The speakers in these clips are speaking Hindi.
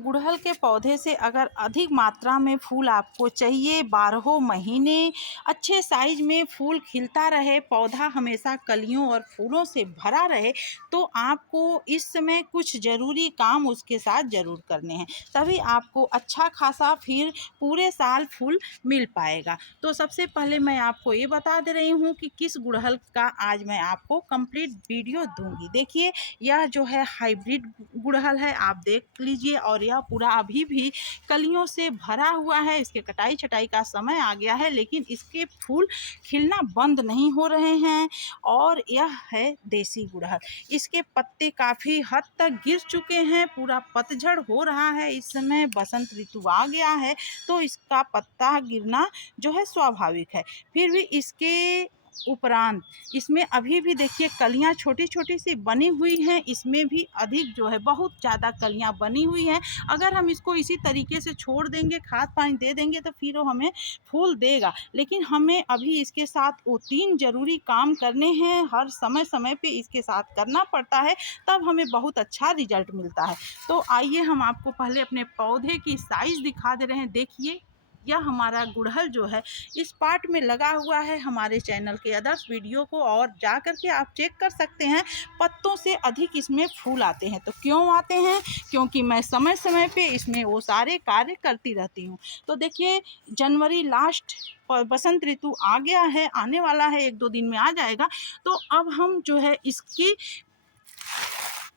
गुड़हल के पौधे से अगर अधिक मात्रा में फूल आपको चाहिए, 12 महीने अच्छे साइज में फूल खिलता रहे, पौधा हमेशा कलियों और फूलों से भरा रहे, तो आपको इस समय कुछ ज़रूरी काम उसके साथ ज़रूर करने हैं, तभी आपको अच्छा खासा फिर पूरे साल फूल मिल पाएगा। तो सबसे पहले मैं आपको ये बता दे रही हूँ कि किस गुड़हल का आज मैं आपको कंप्लीट वीडियो दूंगी। देखिए, यह जो है हाइब्रिड गुड़हल है, आप देख लीजिए, और यह पूरा अभी भी कलियों से भरा हुआ है। इसके कटाई छटाई का समय आ गया है, लेकिन इसके फूल खिलना बंद नहीं हो रहे हैं। और यह है देसी गुड़हल। इसके पत्ते काफ़ी हद तक गिर चुके हैं, पूरा पतझड़ हो रहा है, इस समय बसंत ऋतु आ गया है, तो इसका पत्ता गिरना जो है स्वाभाविक है। फिर भी इसके उपरांत इसमें अभी भी देखिए कलियां छोटी छोटी सी बनी हुई हैं, इसमें भी अधिक जो है बहुत ज़्यादा कलियां बनी हुई हैं। अगर हम इसको इसी तरीके से छोड़ देंगे, खाद पानी दे देंगे, तो फिर वो हमें फूल देगा, लेकिन हमें अभी इसके साथ वो 3 ज़रूरी काम करने हैं, हर समय समय पे इसके साथ करना पड़ता है, तब हमें बहुत अच्छा रिजल्ट मिलता है। तो आइए हम आपको पहले अपने पौधे की साइज़ दिखा दे रहे हैं। देखिए, यह हमारा गुड़हल जो है इस पार्ट में लगा हुआ है। हमारे चैनल के अदर्स वीडियो को और जा कर के आप चेक कर सकते हैं, पत्तों से अधिक इसमें फूल आते हैं। तो क्यों आते हैं? क्योंकि मैं समय समय पे इसमें वो सारे कार्य करती रहती हूँ। तो देखिए, जनवरी लास्ट बसंत ऋतु आ गया है, आने वाला है, 1-2 दिन में आ जाएगा। तो अब हम जो है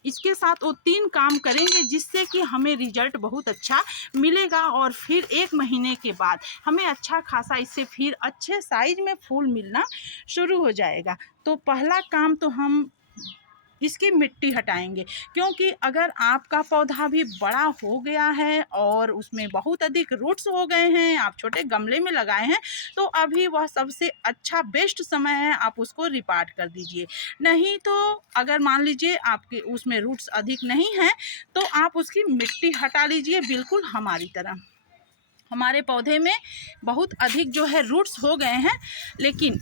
इसके साथ वो 3 काम करेंगे, जिससे कि हमें रिजल्ट बहुत अच्छा मिलेगा, और फिर 1 महीने के बाद हमें अच्छा खासा इससे फिर अच्छे साइज में फूल मिलना शुरू हो जाएगा। तो पहला काम तो हम इसकी मिट्टी हटाएंगे, क्योंकि अगर आपका पौधा भी बड़ा हो गया है और उसमें बहुत अधिक रूट्स हो गए हैं, आप छोटे गमले में लगाए हैं, तो अभी वह सबसे अच्छा बेस्ट समय है, आप उसको रिपार्ट कर दीजिए। नहीं तो अगर मान लीजिए आपके उसमें रूट्स अधिक नहीं हैं, तो आप उसकी मिट्टी हटा लीजिए, बिल्कुल हमारी तरह। हमारे पौधे में बहुत अधिक जो है रूट्स हो गए हैं, लेकिन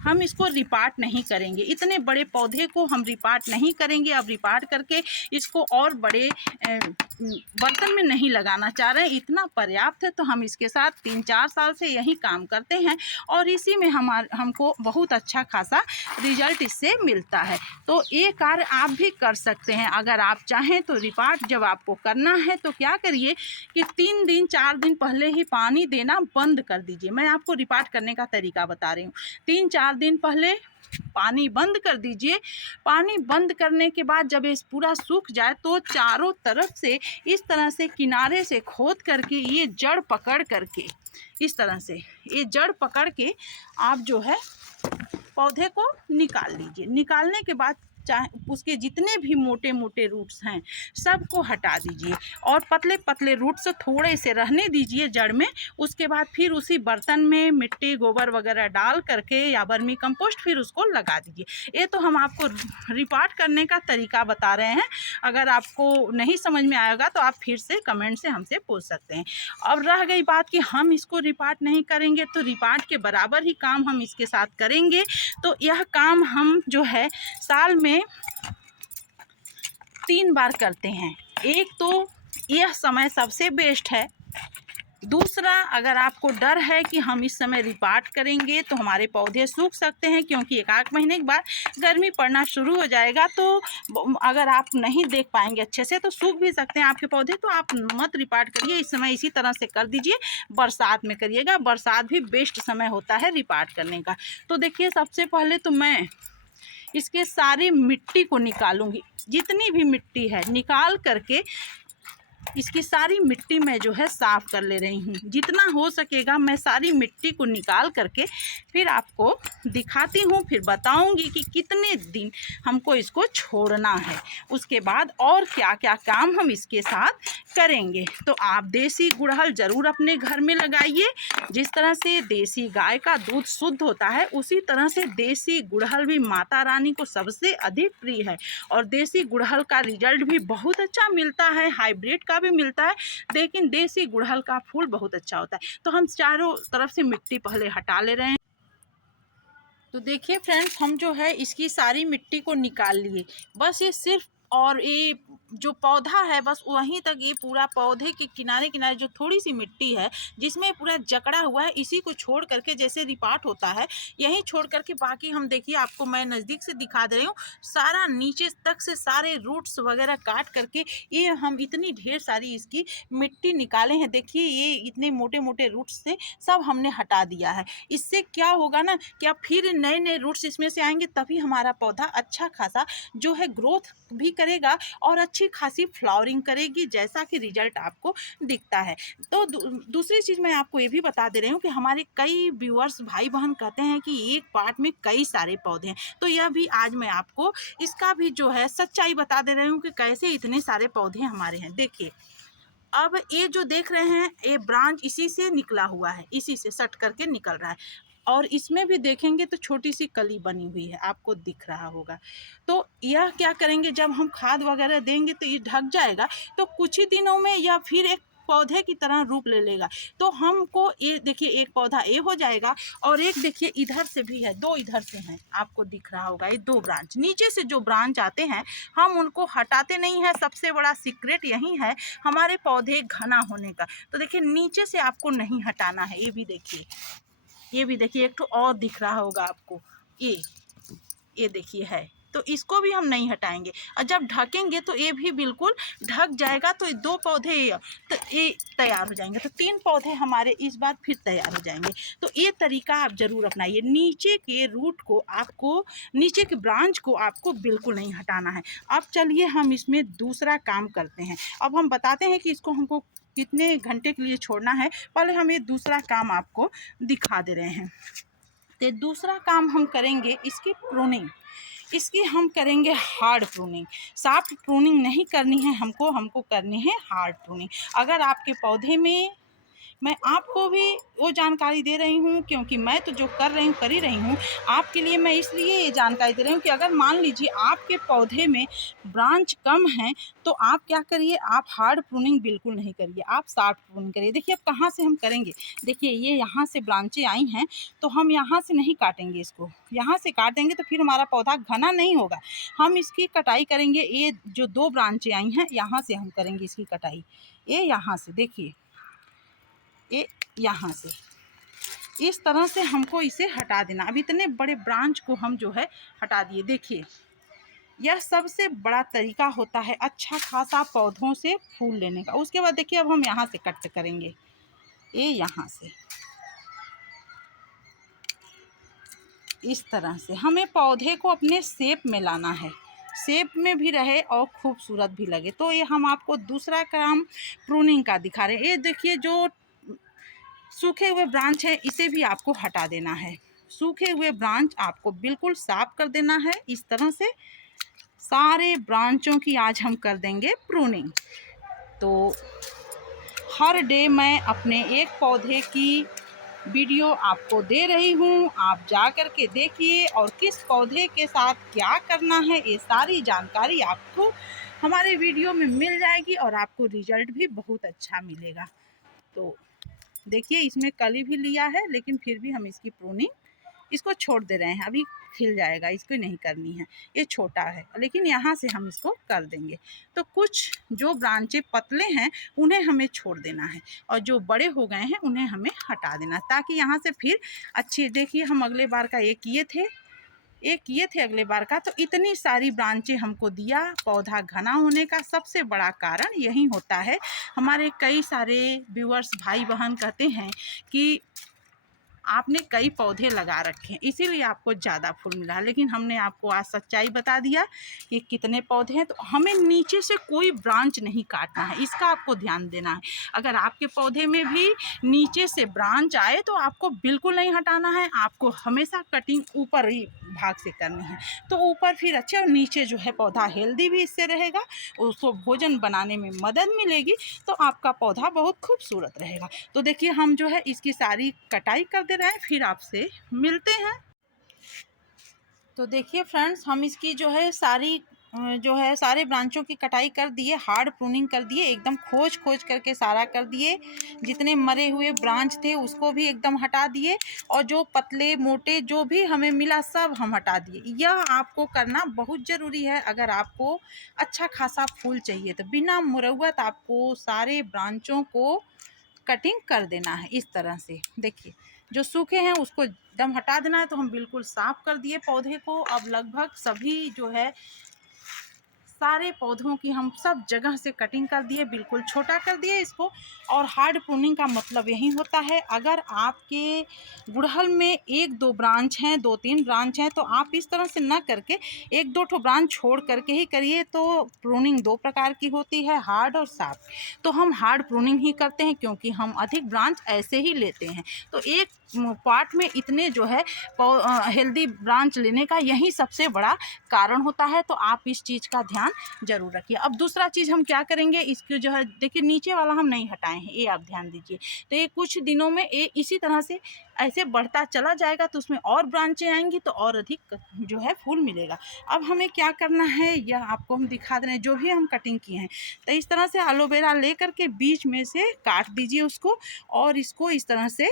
हम इसको रिपार्ट नहीं करेंगे, इतने बड़े पौधे को हम रिपार्ट नहीं करेंगे। अब रिपार्ट करके इसको और बड़े बर्तन में नहीं लगाना चाह रहे हैं, इतना पर्याप्त है। तो हम इसके साथ 3-4 साल से यही काम करते हैं, और इसी में हमको बहुत अच्छा खासा रिजल्ट इससे मिलता है। तो ये कार्य आप भी कर सकते हैं, अगर आप चाहें तो। रिपार्ट जब आपको करना है तो क्या करिए कि 3 दिन 4 दिन पहले ही पानी देना बंद कर दीजिए। मैं आपको रिपार्ट करने का तरीका बता रही हूँ। 3-4 दिन पहले पानी बंद कर दीजिए। पानी बंद करने के बाद जब ये पूरा सूख जाए, तो चारों तरफ से इस तरह से किनारे से खोद करके ये जड़ पकड़ करके, इस तरह से ये जड़ पकड़ के आप जो है पौधे को निकाल लीजिए। निकालने के बाद चाहे उसके जितने भी मोटे मोटे रूट्स हैं सबको हटा दीजिए, और पतले पतले रूट्स थोड़े से रहने दीजिए जड़ में। उसके बाद फिर उसी बर्तन में मिट्टी गोबर वगैरह डाल करके या वर्मी कंपोस्ट फिर उसको लगा दीजिए। ये तो हम आपको रिपार्ट करने का तरीका बता रहे हैं, अगर आपको नहीं समझ में आएगा तो आप फिर से कमेंट से हमसे पूछ सकते हैं। अब रह गई बात कि हम इसको रिपार्ट नहीं करेंगे, तो रिपार्ट के बराबर ही काम हम इसके साथ करेंगे। तो यह काम हम जो है साल में 3 बार करते हैं। एक तो यह समय सबसे बेस्ट है। दूसरा, अगर आपको डर है कि हम इस समय रिपार्ट करेंगे तो हमारे पौधे सूख सकते हैं, क्योंकि 1-8 महीने के बाद गर्मी पड़ना शुरू हो जाएगा, तो अगर आप नहीं देख पाएंगे अच्छे से तो सूख भी सकते हैं आपके पौधे। तो आप मत रिपार्ट करिए इस समय, इसी तरह से कर दीजिए। बरसात में करिएगा, बरसात भी बेस्ट समय होता है रिपार्ट करने का। तो देखिए, सबसे पहले तो मैं इसके सारी मिट्टी को निकालूंगी, जितनी भी मिट्टी है निकाल करके इसकी सारी मिट्टी मैं जो है साफ़ कर ले रही हूँ। जितना हो सकेगा मैं सारी मिट्टी को निकाल करके फिर आपको दिखाती हूँ, फिर बताऊँगी कि कितने दिन हमको इसको छोड़ना है, उसके बाद और क्या क्या काम हम इसके साथ करेंगे। तो आप देसी गुड़हल ज़रूर अपने घर में लगाइए। जिस तरह से देसी गाय का दूध शुद्ध होता है, उसी तरह से देसी गुड़हल भी माता रानी को सबसे अधिक प्रिय है, और देसी गुड़हल का रिजल्ट भी बहुत अच्छा मिलता है। हाइब्रिड का भी मिलता है, लेकिन देसी गुड़हल का फूल बहुत अच्छा होता है। तो हम चारों तरफ से मिट्टी पहले हटा ले रहे हैं। तो देखिए फ्रेंड्स, हम जो है इसकी सारी मिट्टी को निकाल लिए। बस ये सिर्फ और ये जो पौधा है बस वहीं तक, ये पूरा पौधे के किनारे किनारे जो थोड़ी सी मिट्टी है जिसमें पूरा जकड़ा हुआ है, इसी को छोड़ करके जैसे रिपार्ट होता है यहीं छोड़ करके बाकी हम देखिए आपको मैं नज़दीक से दिखा दे रही हूँ, सारा नीचे तक से सारे रूट्स वगैरह काट करके ये हम इतनी ढेर सारी इसकी मिट्टी निकाले हैं। देखिए ये इतने मोटे मोटे रूट्स से सब हमने हटा दिया है। इससे क्या होगा ना, क्या फिर नए नए रूट्स इसमें से आएंगे, तभी हमारा पौधा अच्छा खासा जो है ग्रोथ भी करेगा और अच्छी खासी फ्लावरिंग करेगी, जैसा कि रिजल्ट आपको दिखता है। तो दूसरी चीज़ मैं आपको ये भी बता दे रही हूँ कि हमारे कई व्यूअर्स भाई बहन कहते हैं कि एक पार्ट में कई सारे पौधे हैं, तो यह भी आज मैं आपको इसका भी जो है सच्चाई बता दे रही हूँ कि कैसे इतने सारे पौधे हमारे हैं। देखिए अब ये जो देख रहे हैं ये ब्रांच इसी से निकला हुआ है, इसी से सट करके निकल रहा है, और इसमें भी देखेंगे तो छोटी सी कली बनी हुई है, आपको दिख रहा होगा। तो यह क्या करेंगे, जब हम खाद वगैरह देंगे तो ये ढक जाएगा, तो कुछ ही दिनों में यह फिर एक पौधे की तरह रूप ले लेगा। तो हमको ये देखिए एक पौधा ये हो जाएगा, और एक देखिए इधर से भी है, दो इधर से हैं, आपको दिख रहा होगा ये दो ब्रांच। नीचे से जो ब्रांच आते हैं हम उनको हटाते नहीं हैं, सबसे बड़ा सीक्रेट यही है हमारे पौधे घना होने का। तो देखिए नीचे से आपको नहीं हटाना है, ये भी देखिए, ये भी देखिए एक तो और दिख रहा होगा आपको, ये देखिए है, तो इसको भी हम नहीं हटाएंगे, और जब ढकेंगे तो ये भी बिल्कुल ढक जाएगा। तो ये दो पौधे तो ये तैयार हो जाएंगे, तो तीन पौधे हमारे इस बार फिर तैयार हो जाएंगे। तो ये तरीका आप ज़रूर अपनाइए, नीचे के रूट को आपको, नीचे के ब्रांच को आपको बिल्कुल नहीं हटाना है। अब चलिए हम इसमें दूसरा काम करते हैं। अब हम बताते हैं कि इसको हमको कितने घंटे के लिए छोड़ना है, पहले हम ये दूसरा काम आपको दिखा दे रहे हैं। तो दूसरा काम हम करेंगे इसकी प्रूनिंग, इसकी हम करेंगे हार्ड प्रूनिंग। सॉफ्ट प्रूनिंग नहीं करनी है हमको करनी है हार्ड प्रूनिंग। अगर आपके पौधे में, मैं आपको भी वो जानकारी दे रही हूँ क्योंकि मैं तो जो कर रही हूँ कर ही रही हूँ, आपके लिए मैं इसलिए ये जानकारी दे रही हूँ कि अगर मान लीजिए आपके पौधे में ब्रांच कम है तो आप क्या करिए, आप हार्ड प्रूनिंग बिल्कुल नहीं करिए, आप सॉफ्ट प्रूनिंग करिए। देखिए अब कहाँ से हम करेंगे, देखिए ये यहाँ से ब्रांचें आई हैं तो हम यहाँ से नहीं काटेंगे इसको, यहाँ से काटेंगे तो फिर हमारा पौधा घना नहीं होगा। हम इसकी कटाई करेंगे, ये जो दो ब्रांचें आई हैं यहाँ से हम करेंगे इसकी कटाई, ये यहाँ से देखिए, ये यहाँ से इस तरह से हमको इसे हटा देना। अब इतने बड़े ब्रांच को हम जो है हटा दिए। देखिए यह सबसे बड़ा तरीका होता है अच्छा खासा पौधों से फूल लेने का। उसके बाद देखिए अब हम यहाँ से कट करेंगे, ये यहाँ से इस तरह से हमें पौधे को अपने शेप में लाना है, शेप में भी रहे और खूबसूरत भी लगे। तो ये हम आपको दूसरा काम प्रूनिंग का दिखा रहे हैं। ये देखिए जो सूखे हुए ब्रांच है इसे भी आपको हटा देना है, सूखे हुए ब्रांच आपको बिल्कुल साफ कर देना है। इस तरह से सारे ब्रांचों की आज हम कर देंगे प्रूनिंग। तो हर डे मैं अपने एक पौधे की वीडियो आपको दे रही हूँ, आप जा कर के देखिए और किस पौधे के साथ क्या करना है ये सारी जानकारी आपको हमारे वीडियो में मिल जाएगी और आपको रिजल्ट भी बहुत अच्छा मिलेगा। तो देखिए इसमें कली भी लिया है लेकिन फिर भी हम इसकी प्रूनिंग इसको छोड़ दे रहे हैं, अभी खिल जाएगा, इसको नहीं करनी है, ये छोटा है लेकिन यहाँ से हम इसको कर देंगे। तो कुछ जो ब्रांचें पतले हैं उन्हें हमें छोड़ देना है और जो बड़े हो गए हैं उन्हें हमें हटा देना, ताकि यहाँ से फिर अच्छी, देखिए हम अगले बार का एक किए थे अगले बार का, तो इतनी सारी ब्रांचें हमको दिया। पौधा घना होने का सबसे बड़ा कारण यही होता है। हमारे कई सारे व्यूअर्स भाई बहन कहते हैं कि आपने कई पौधे लगा रखे हैं इसीलिए आपको ज़्यादा फूल मिला, लेकिन हमने आपको आज सच्चाई बता दिया कि कितने पौधे हैं। तो हमें नीचे से कोई ब्रांच नहीं काटना है, इसका आपको ध्यान देना है। अगर आपके पौधे में भी नीचे से ब्रांच आए तो आपको बिल्कुल नहीं हटाना है, आपको हमेशा कटिंग ऊपर ही भाग से करनी है। तो ऊपर फिर अच्छे और नीचे जो है पौधा हेल्दी भी इससे रहेगा, उसको भोजन बनाने में मदद मिलेगी, तो आपका पौधा बहुत खूबसूरत रहेगा। तो देखिए हम जो है इसकी सारी कटाई कर दे रहे हैं, फिर आपसे मिलते हैं। तो देखिए फ्रेंड्स हम इसकी जो है सारी जो है सारे ब्रांचों की कटाई कर दिए, हार्ड प्रूनिंग कर दिए, एकदम खोज खोज करके सारा कर दिए। जितने मरे हुए ब्रांच थे उसको भी एकदम हटा दिए, और जो पतले मोटे जो भी हमें मिला सब हम हटा दिए। यह आपको करना बहुत ज़रूरी है। अगर आपको अच्छा खासा फूल चाहिए तो बिना मुरव्वत आपको सारे ब्रांचों को कटिंग कर देना है इस तरह से। देखिए जो सूखे हैं उसको एकदम हटा देना है। तो हम बिल्कुल साफ कर दिए पौधे को। अब लगभग सभी जो है सारे पौधों की हम सब जगह से कटिंग कर दिए, बिल्कुल छोटा कर दिए इसको। और हार्ड प्रूनिंग का मतलब यही होता है, अगर आपके गुड़हल में 1-2 ब्रांच हैं, 2-3 ब्रांच हैं, तो आप इस तरह से ना करके 1-2 ठो ब्रांच छोड़ करके ही करिए। तो प्रूनिंग 2 प्रकार की होती है, हार्ड और सॉफ्ट। तो हम हार्ड प्रूनिंग ही करते हैं क्योंकि हम अधिक ब्रांच ऐसे ही लेते हैं। तो एक पार्ट में इतने जो है हेल्दी ब्रांच लेने का यही सबसे बड़ा कारण होता है। तो आप इस चीज़ का ध्यान जरूर रखिए। अब दूसरा चीज़ हम क्या करेंगे, इसको जो है देखिए नीचे वाला हम नहीं हटाए हैं, ये आप ध्यान दीजिए। तो ये कुछ दिनों में ये इसी तरह से ऐसे बढ़ता चला जाएगा, तो उसमें और ब्रांचें आएंगी तो और अधिक जो है फूल मिलेगा। अब हमें क्या करना है यह आपको हम दिखा दे रहे हैं, जो भी हम कटिंग किए हैं। तो इस तरह से एलोवेरा ले करके बीच में से काट दीजिए उसको, और इसको इस तरह से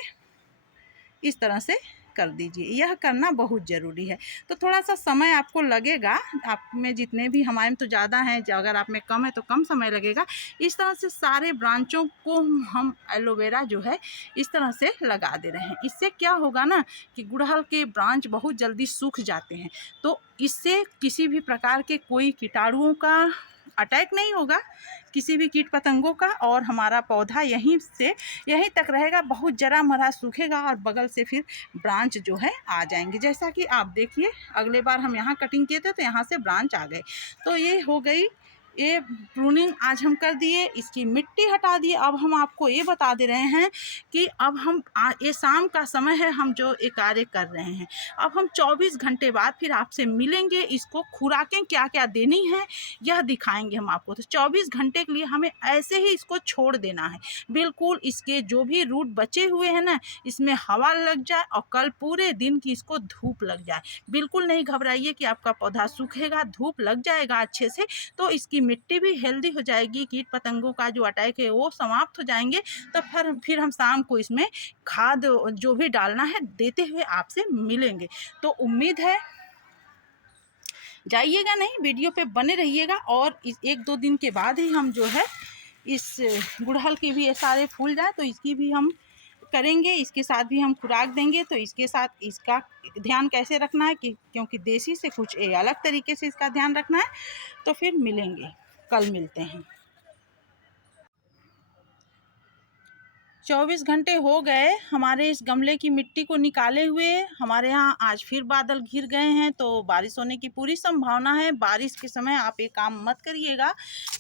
कर दीजिए। यह करना बहुत ज़रूरी है। तो थोड़ा सा समय आपको लगेगा, आप में जितने भी, हमारे में तो ज़्यादा हैं, अगर आप में कम है तो कम समय लगेगा। इस तरह से सारे ब्रांचों को हम एलोवेरा जो है इस तरह से लगा दे रहे हैं। इससे क्या होगा ना कि गुड़हल के ब्रांच बहुत जल्दी सूख जाते हैं। तो इससे किसी भी प्रकार के कोई कीटाणुओं का अटैक नहीं होगा, किसी भी कीट पतंगों का, और हमारा पौधा यहीं तक रहेगा, बहुत जरा मरा सूखेगा और बगल से फिर ब्रांच जो है आ जाएंगे। जैसा कि आप देखिए अगले बार हम यहाँ कटिंग किए थे तो यहाँ से ब्रांच आ गए। तो ये हो गई, ये प्रूनिंग आज हम कर दिए, इसकी मिट्टी हटा दिए। अब हम आपको ये बता दे रहे हैं कि अब हम ये शाम का समय है, हम जो ये कार्य कर रहे हैं, अब हम 24 घंटे बाद फिर आपसे मिलेंगे। इसको खुराकें क्या क्या देनी है यह दिखाएंगे हम आपको। तो 24 घंटे के लिए हमें ऐसे ही इसको छोड़ देना है, बिल्कुल इसके जो भी रूट बचे हुए हैं ना, इसमें हवा लग जाए और कल पूरे दिन की इसको धूप लग जाए। बिल्कुल नहीं घबराइए कि आपका पौधा सूखेगा, धूप लग जाएगा अच्छे से तो इसकी मिट्टी भी हेल्दी हो जाएगी, कीट पतंगों का जो अटैक है वो समाप्त हो जाएंगे। तो फिर हम शाम को इसमें खाद जो भी डालना है देते हुए आपसे मिलेंगे। तो उम्मीद है जाइएगा नहीं, वीडियो पे बने रहिएगा। और इस 1-2 दिन के बाद ही हम जो है इस गुड़हल के भी ये सारे फूल जाए तो इसकी भी हम करेंगे, इसके साथ भी हम खुराक देंगे। तो इसके साथ इसका ध्यान कैसे रखना है कि क्योंकि देसी से कुछ अलग तरीके से इसका ध्यान रखना है। तो फिर मिलेंगे, कल मिलते हैं। 24 घंटे हो गए हमारे इस गमले की मिट्टी को निकाले हुए। हमारे यहाँ आज फिर बादल घिर गए हैं, तो बारिश होने की पूरी संभावना है। बारिश के समय आप ये काम मत करिएगा।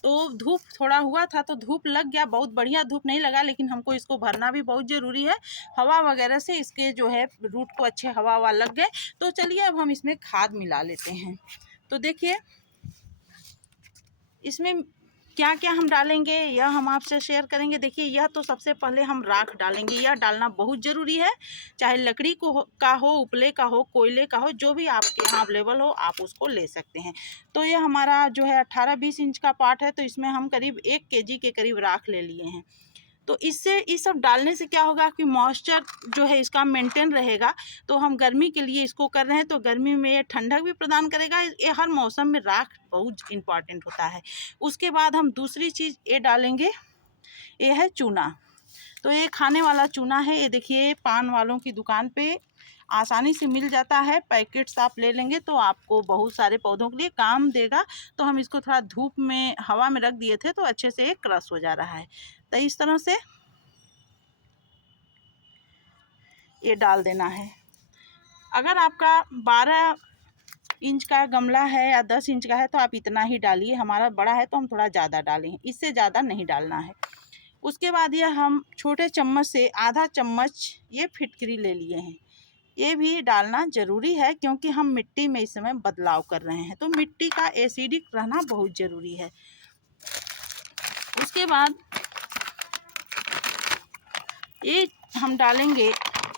तो धूप थोड़ा हुआ था तो धूप लग गया, बहुत बढ़िया धूप नहीं लगा, लेकिन हमको इसको भरना भी बहुत ज़रूरी है। हवा वगैरह से इसके जो है रूट को अच्छे हवा लग गए। तो चलिए अब हम इसमें खाद मिला लेते हैं। तो देखिए इसमें क्या क्या हम डालेंगे यह हम आपसे शेयर करेंगे। देखिए यह तो सबसे पहले हम राख डालेंगे, यह डालना बहुत ज़रूरी है। चाहे लकड़ी का हो, उपले का हो, कोयले का हो, जो भी आपके यहाँ अवेलेबल हो आप उसको ले सकते हैं। तो यह हमारा जो है 18-20 इंच का पार्ट है, तो इसमें हम करीब 1 kg के करीब राख ले लिए हैं। तो इससे इस सब डालने से क्या होगा कि मॉइस्चर जो है इसका मेंटेन रहेगा। तो हम गर्मी के लिए इसको कर रहे हैं, तो गर्मी में ये ठंडक भी प्रदान करेगा। ये हर मौसम में राख बहुत इम्पॉर्टेंट होता है। उसके बाद हम दूसरी चीज़ ये डालेंगे, ये है चूना। तो ये खाने वाला चूना है, ये देखिए पान वालों की दुकान पे आसानी से मिल जाता है। पैकेट्स आप ले लेंगे तो आपको बहुत सारे पौधों के लिए काम देगा। तो हम इसको थोड़ा धूप में हवा में रख दिए थे तो अच्छे से ये क्रश हो जा रहा है। तो इस तरह से ये डाल देना है। अगर आपका 12 इंच का गमला है या 10 इंच का है तो आप इतना ही डालिए। हमारा बड़ा है तो हम थोड़ा ज़्यादा डालें, इससे ज़्यादा नहीं डालना है। उसके बाद ये हम छोटे चम्मच से आधा चम्मच ये फिटकरी ले लिए हैं, ये भी डालना ज़रूरी है क्योंकि हम मिट्टी में इस समय बदलाव कर रहे हैं। तो मिट्टी का एसिडिक रहना बहुत ज़रूरी है। उसके बाद ये हम डालेंगे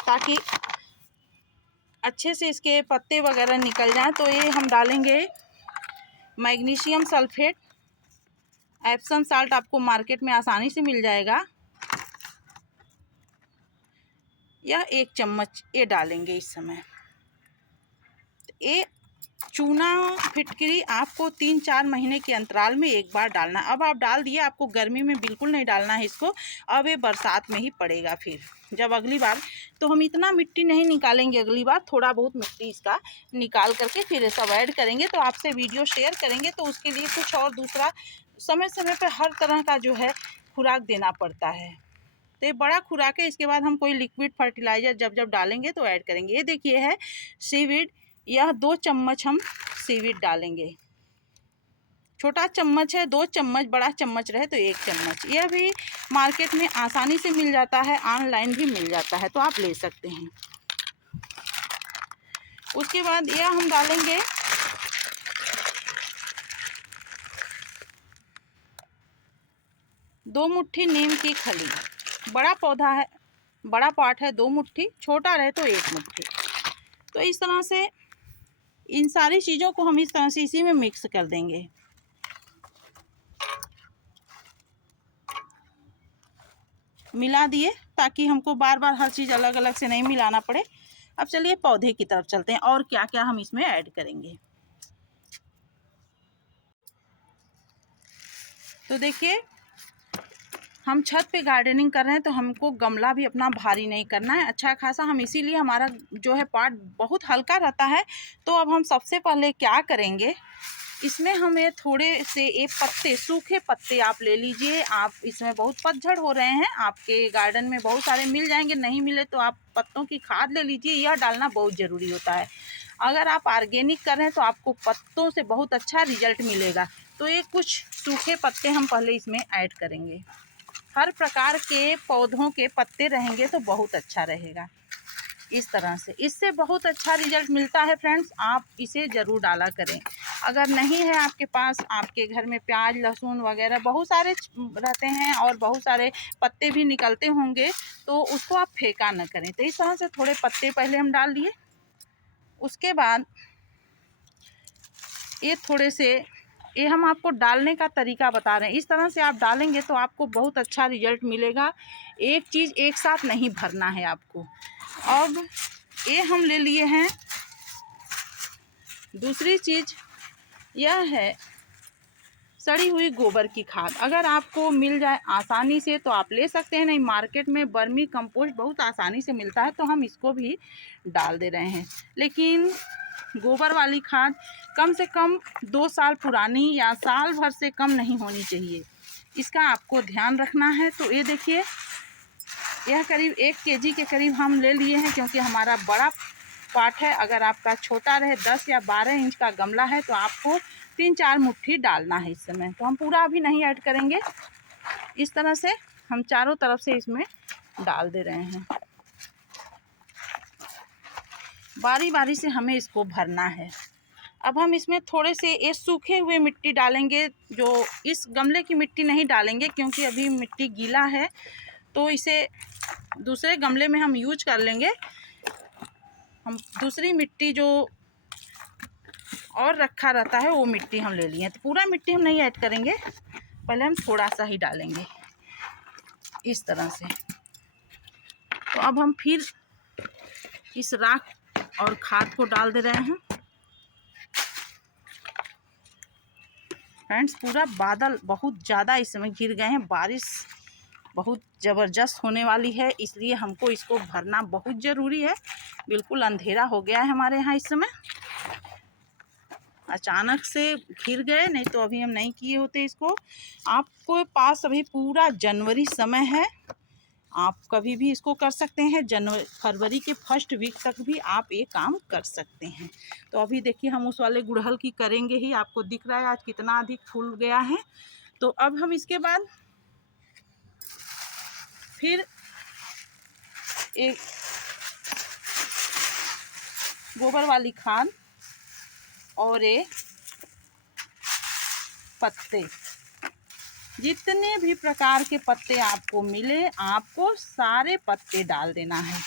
ताकि अच्छे से इसके पत्ते वगैरह निकल जाएं। तो ये हम डालेंगे मैग्नीशियम सल्फेट, एप्सम साल्ट आपको मार्केट में आसानी से मिल जाएगा। यह 1 चम्मच ये डालेंगे इस समय। ये चूना फिटकरी आपको 3-4 महीने के अंतराल में एक बार डालना। अब आप डाल दिए, आपको गर्मी में बिल्कुल नहीं डालना है इसको, अब ये बरसात में ही पड़ेगा। फिर जब अगली बार, तो हम इतना मिट्टी नहीं निकालेंगे, अगली बार थोड़ा बहुत मिट्टी इसका निकाल करके फिर ये सब ऐड करेंगे। तो आपसे वीडियो शेयर करेंगे, तो उसके लिए कुछ और दूसरा समय समय पर हर तरह का जो है खुराक देना पड़ता है। तो ये बड़ा खुराक है। इसके बाद हम कोई लिक्विड फर्टिलाइज़र जब जब डालेंगे तो ऐड करेंगे। ये देखिए है सीवीड, यह 2 चम्मच हम सीवीड डालेंगे। छोटा चम्मच है 2 चम्मच, बड़ा चम्मच रहे तो 1 चम्मच। यह भी मार्केट में आसानी से मिल जाता है, ऑनलाइन भी मिल जाता है, तो आप ले सकते हैं। उसके बाद यह हम डालेंगे 2 मुट्ठी नीम की खली। बड़ा पौधा है, बड़ा पार्ट है 2 मुट्ठी, छोटा रहे तो 1 मुट्ठी। तो इस तरह से इन सारी चीज़ों को हम इस तरह से इसी में मिक्स कर देंगे। मिला दिए, ताकि हमको बार बार हर चीज़ अलग अलग से नहीं मिलाना पड़े। अब चलिए पौधे की तरफ चलते हैं और क्या क्या हम इसमें ऐड करेंगे। तो देखिए, हम छत पे गार्डनिंग कर रहे हैं, तो हमको गमला भी अपना भारी नहीं करना है, अच्छा खासा। हम इसीलिए हमारा जो है पॉट बहुत हल्का रहता है। तो अब हम सबसे पहले क्या करेंगे, इसमें हमें थोड़े से एक पत्ते, सूखे पत्ते आप ले लीजिए। आप इसमें बहुत पतझड़ हो रहे हैं, आपके गार्डन में बहुत सारे मिल जाएंगे, नहीं मिले तो आप पत्तों की खाद ले लीजिए। यह डालना बहुत ज़रूरी होता है। अगर आप ऑर्गेनिक कर रहे हैं तो आपको पत्तों से बहुत अच्छा रिजल्ट मिलेगा। तो ये कुछ सूखे पत्ते हम पहले इसमें ऐड करेंगे। हर प्रकार के पौधों के पत्ते रहेंगे तो बहुत अच्छा रहेगा। इस तरह से इससे बहुत अच्छा रिजल्ट मिलता है फ्रेंड्स, आप इसे ज़रूर डाला करें। अगर नहीं है आपके पास, आपके घर में प्याज लहसुन वगैरह बहुत सारे रहते हैं और बहुत सारे पत्ते भी निकलते होंगे, तो उसको आप फेंका न करें। तो इस तरह से थोड़े पत्ते पहले हम डाल दिए। उसके बाद ये थोड़े से, ये हम आपको डालने का तरीका बता रहे हैं। इस तरह से आप डालेंगे तो आपको बहुत अच्छा रिजल्ट मिलेगा। एक चीज़ एक साथ नहीं भरना है आपको। अब ये हम ले लिए हैं। दूसरी चीज़ यह है सड़ी हुई गोबर की खाद। अगर आपको मिल जाए आसानी से तो आप ले सकते हैं, नहीं मार्केट में वर्मी कंपोस्ट बहुत आसानी से मिलता है, तो हम इसको भी डाल दे रहे हैं। लेकिन गोबर वाली खाद कम से कम 2 साल पुरानी या साल भर से कम नहीं होनी चाहिए, इसका आपको ध्यान रखना है। तो ये देखिए, यह करीब 1 केजी के करीब हम ले लिए हैं, क्योंकि हमारा बड़ा पाट है। अगर आपका छोटा रहे 10 या 12 इंच का गमला है तो आपको 3-4 मुट्ठी डालना है इस समय। तो हम पूरा अभी नहीं ऐड करेंगे। इस तरह से हम चारों तरफ से इसमें डाल दे रहे हैं। बारी बारी से हमें इसको भरना है। अब हम इसमें थोड़े से ये सूखे हुए मिट्टी डालेंगे। जो इस गमले की मिट्टी नहीं डालेंगे, क्योंकि अभी मिट्टी गीला है, तो इसे दूसरे गमले में हम यूज कर लेंगे। हम दूसरी मिट्टी जो और रखा रहता है वो मिट्टी हम ले लिए। तो पूरा मिट्टी हम नहीं ऐड करेंगे, पहले हम थोड़ा सा ही डालेंगे इस तरह से। तो अब हम फिर इस राख और खाद को डाल दे रहे हैं। फ्रेंड्स, पूरा बादल बहुत ज़्यादा इस समय घिर गए हैं, बारिश बहुत ज़बरदस्त होने वाली है, इसलिए हमको इसको भरना बहुत ज़रूरी है। बिल्कुल अंधेरा हो गया है हमारे यहाँ इस समय, अचानक से घिर गए, नहीं तो अभी हम नहीं किए होते इसको। आपको पास अभी पूरा जनवरी समय है, आप कभी भी इसको कर सकते हैं। फरवरी के फर्स्ट वीक तक भी आप ये काम कर सकते हैं। तो अभी देखिए, हम उस वाले गुड़हल की करेंगे ही। आपको दिख रहा है आज कितना अधिक फूल गया है। तो अब हम इसके बाद फिर एक गोबर वाली खाद और ये पत्ते, जितने भी प्रकार के पत्ते आपको मिले, आपको सारे पत्ते डाल देना है।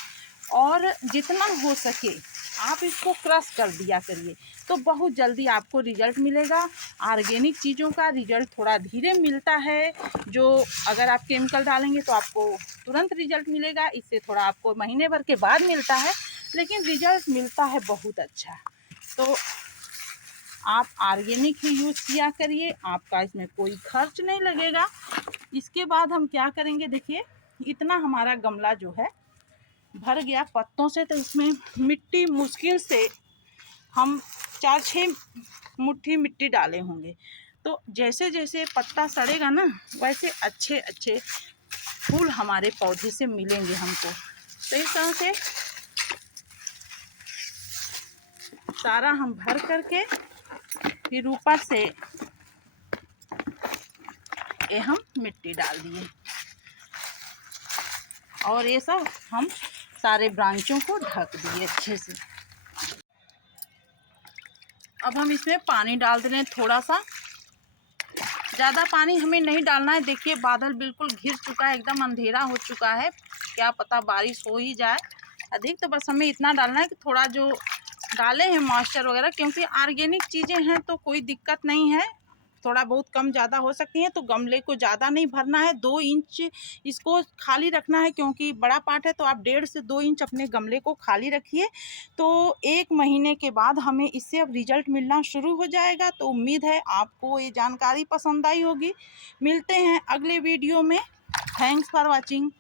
और जितना हो सके आप इसको क्रश कर दिया करिए, तो बहुत जल्दी आपको रिजल्ट मिलेगा। ऑर्गेनिक चीज़ों का रिजल्ट थोड़ा धीरे मिलता है, जो अगर आप केमिकल डालेंगे तो आपको तुरंत रिजल्ट मिलेगा, इससे थोड़ा आपको महीने भर के बाद मिलता है, लेकिन रिजल्ट मिलता है बहुत अच्छा। तो आप ऑर्गेनिक ही यूज़ किया करिए, आपका इसमें कोई खर्च नहीं लगेगा। इसके बाद हम क्या करेंगे, देखिए इतना हमारा गमला जो है भर गया पत्तों से, तो इसमें मिट्टी मुश्किल से हम 4-6 मुट्ठी मिट्टी डाले होंगे। तो जैसे जैसे पत्ता सड़ेगा ना, वैसे अच्छे अच्छे फूल हमारे पौधे से मिलेंगे हमको। तो इस तरह से सारा हम भर करके फिर ऊपर से ये हम मिट्टी डाल दिए, और ये सब हम सारे ब्रांचों को ढक दिए अच्छे से। अब हम इसमें पानी डाल दे रहे हैं थोड़ा सा, ज़्यादा पानी हमें नहीं डालना है। देखिए बादल बिल्कुल घिर चुका है, एकदम अंधेरा हो चुका है, क्या पता बारिश हो ही जाए अधिक। तो बस हमें इतना डालना है कि थोड़ा जो डाले हैं मॉइस्चर वगैरह, क्योंकि ऑर्गेनिक चीज़ें हैं तो कोई दिक्कत नहीं है, थोड़ा बहुत कम ज़्यादा हो सकती है। तो गमले को ज़्यादा नहीं भरना है, 2 इंच इसको खाली रखना है, क्योंकि बड़ा पार्ट है तो आप 1.5 से 2 इंच अपने गमले को खाली रखिए। तो 1 महीने के बाद हमें इससे अब रिजल्ट मिलना शुरू हो जाएगा। तो उम्मीद है आपको ये जानकारी पसंद आई होगी। मिलते हैं अगले वीडियो में। Thanks for watching.